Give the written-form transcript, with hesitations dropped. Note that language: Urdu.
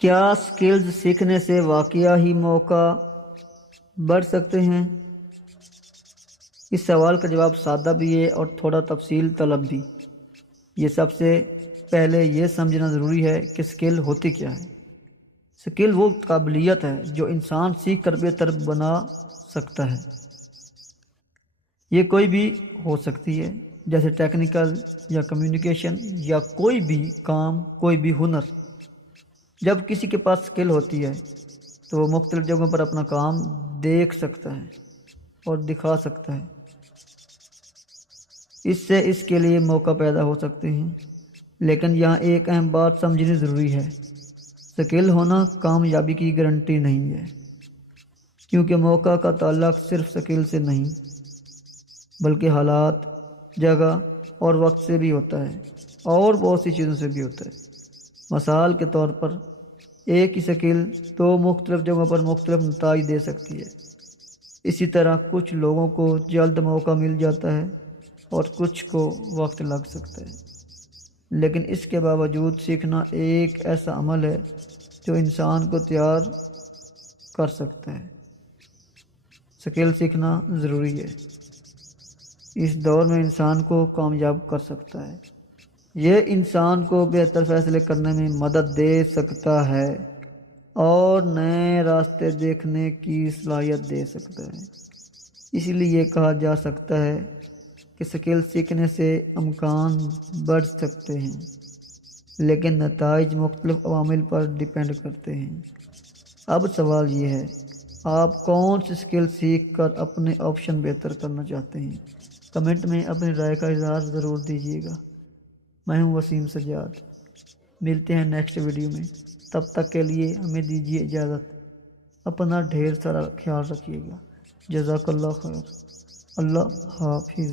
کیا سکلز سیکھنے سے واقعہ ہی موقع بڑھ سکتے ہیں؟ اس سوال کا جواب سادہ بھی ہے اور تھوڑا تفصیل طلب بھی۔ یہ سب سے پہلے یہ سمجھنا ضروری ہے کہ سکل ہوتی کیا ہے۔ سکل وہ قابلیت ہے جو انسان سیکھ کر بہتر بنا سکتا ہے۔ یہ کوئی بھی ہو سکتی ہے، جیسے ٹیکنیکل یا کمیونیکیشن یا کوئی بھی کام، کوئی بھی ہنر۔ جب کسی کے پاس سکل ہوتی ہے تو وہ مختلف جگہوں پر اپنا کام دیکھ سکتا ہے اور دکھا سکتا ہے۔ اس سے اس کے لیے موقع پیدا ہو سکتے ہیں، لیکن یہاں ایک اہم بات سمجھنی ضروری ہے۔ سکل ہونا کامیابی کی گارنٹی نہیں ہے، کیونکہ موقع کا تعلق صرف سکل سے نہیں بلکہ حالات، جگہ اور وقت سے بھی ہوتا ہے، اور بہت سی چیزوں سے بھی ہوتا ہے۔ مثال کے طور پر ایک ہی سکل دو مختلف جگہوں پر مختلف نتائج دے سکتی ہے۔ اسی طرح کچھ لوگوں کو جلد موقع مل جاتا ہے اور کچھ کو وقت لگ سکتا ہے، لیکن اس کے باوجود سیکھنا ایک ایسا عمل ہے جو انسان کو تیار کر سکتا ہے۔ سکل سیکھنا ضروری ہے، اس دور میں انسان کو کامیاب کر سکتا ہے۔ یہ انسان کو بہتر فیصلے کرنے میں مدد دے سکتا ہے اور نئے راستے دیکھنے کی صلاحیت دے سکتا ہے۔ اس لیے کہا جا سکتا ہے کہ سکل سیکھنے سے امکان بڑھ سکتے ہیں، لیکن نتائج مختلف عوامل پر ڈیپینڈ کرتے ہیں۔ اب سوال یہ ہے، آپ کون سی سکل سیکھ کر اپنے آپشن بہتر کرنا چاہتے ہیں؟ کمنٹ میں اپنی رائے کا اظہار ضرور دیجیے گا۔ میں ہوں وسیم سجاد، ملتے ہیں نیکسٹ ویڈیو میں۔ تب تک کے لیے ہمیں دیجیے اجازت۔ اپنا ڈھیر سارا خیال رکھیے گا۔ جزاک اللہ خیر۔ اللہ حافظ۔